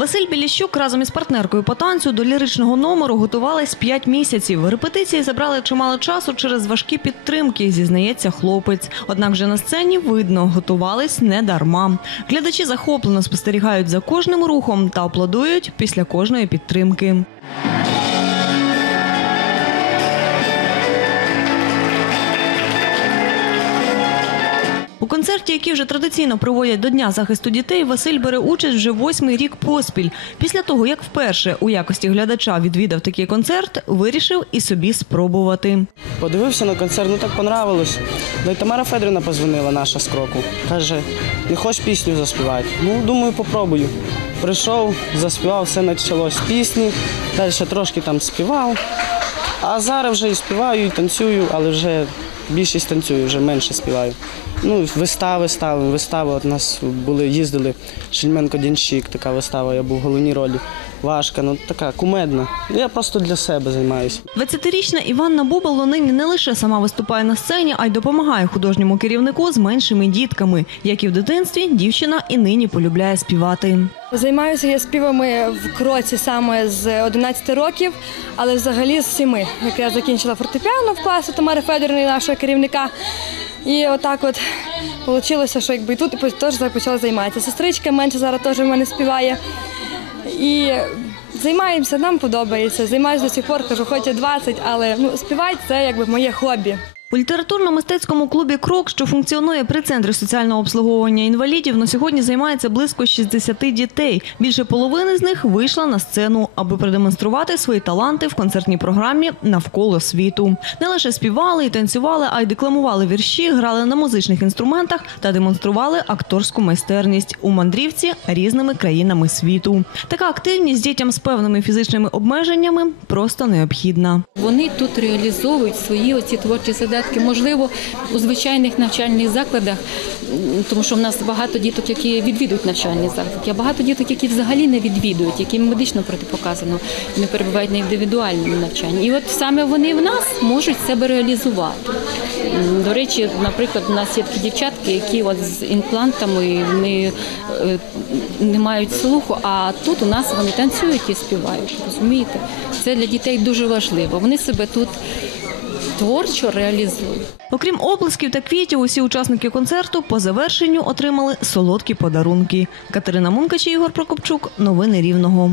Василь Біліщук разом із партнеркою по танцю до ліричного номеру готувались 5 місяців. Репетиції забрали чимало часу через важкі підтримки, зізнається хлопець. Однак вже на сцені видно, готувались не дарма. Глядачі захоплено спостерігають за кожним рухом та аплодують після кожної підтримки. Концерті, який вже традиційно проводять до Дня захисту дітей, Василь бере участь вже восьмий рік поспіль. Після того, як вперше у якості глядача відвідав такий концерт, вирішив і собі спробувати. Подивився на концерт, ну так понравилось. Ну і Тамара Федорівна позвонила наша з кроку. Каже, не хочеш пісню заспівати? Ну, думаю, попробую. Прийшов, заспівав, все почалось пісні, далі трошки там співав. А зараз вже і співаю, і танцюю, але вже більшість танцюю, вже менше співаю. Ну, вистави ставимо, вистави. От нас були, їздили Шельменко Дінщик, така вистава, я був в головній ролі. Важка, ну така кумедна. Я просто для себе займаюся. 20-річна Іванна Бубало нині не лише сама виступає на сцені, а й допомагає художньому керівнику з меншими дітками. Як і в дитинстві, дівчина і нині полюбляє співати. Займаюся я співами в кроці саме з 11 років, але взагалі з 7. Як я закінчила фортепіано в класі Тамари Федорівни, нашого керівника. І отак от вийшло, що якби і тут теж почала займатися. Сестричка менше зараз теж в мене співає. І займаємося, нам подобається. Займаюся до сих пор, кажу, хоч і 20, але ну, співати це якби моє хобі. У літературно-мистецькому клубі Крок, що функціонує при центрі соціального обслуговування інвалідів, на сьогодні займається близько 60 дітей. Більше половини з них вийшла на сцену, аби продемонструвати свої таланти в концертній програмі навколо світу. Не лише співали і танцювали, а й декламували вірші, грали на музичних інструментах та демонстрували акторську майстерність у мандрівці різними країнами світу. Така активність дітям з певними фізичними обмеженнями просто необхідна. Вони тут реалізовують свої оці творчі задатки. Можливо, у звичайних навчальних закладах, тому що в нас багато діток, які відвідують навчальні заклади, а багато діток, які взагалі не відвідують, яким медично протипоказано, вони перебувають на індивідуальному навчанні. І от саме вони в нас можуть себе реалізувати. До речі, наприклад, у нас є такі дівчатки, які от з імплантами вони е, не мають слуху, а тут у нас вони танцюють і співають. Розумієте? Це для дітей дуже важливо. Вони себе тут творчо реалізують. Окрім оплесків та квітів, усі учасники концерту по завершенню отримали солодкі подарунки. Катерина Мункач Ігор Прокопчук. Новини Рівного.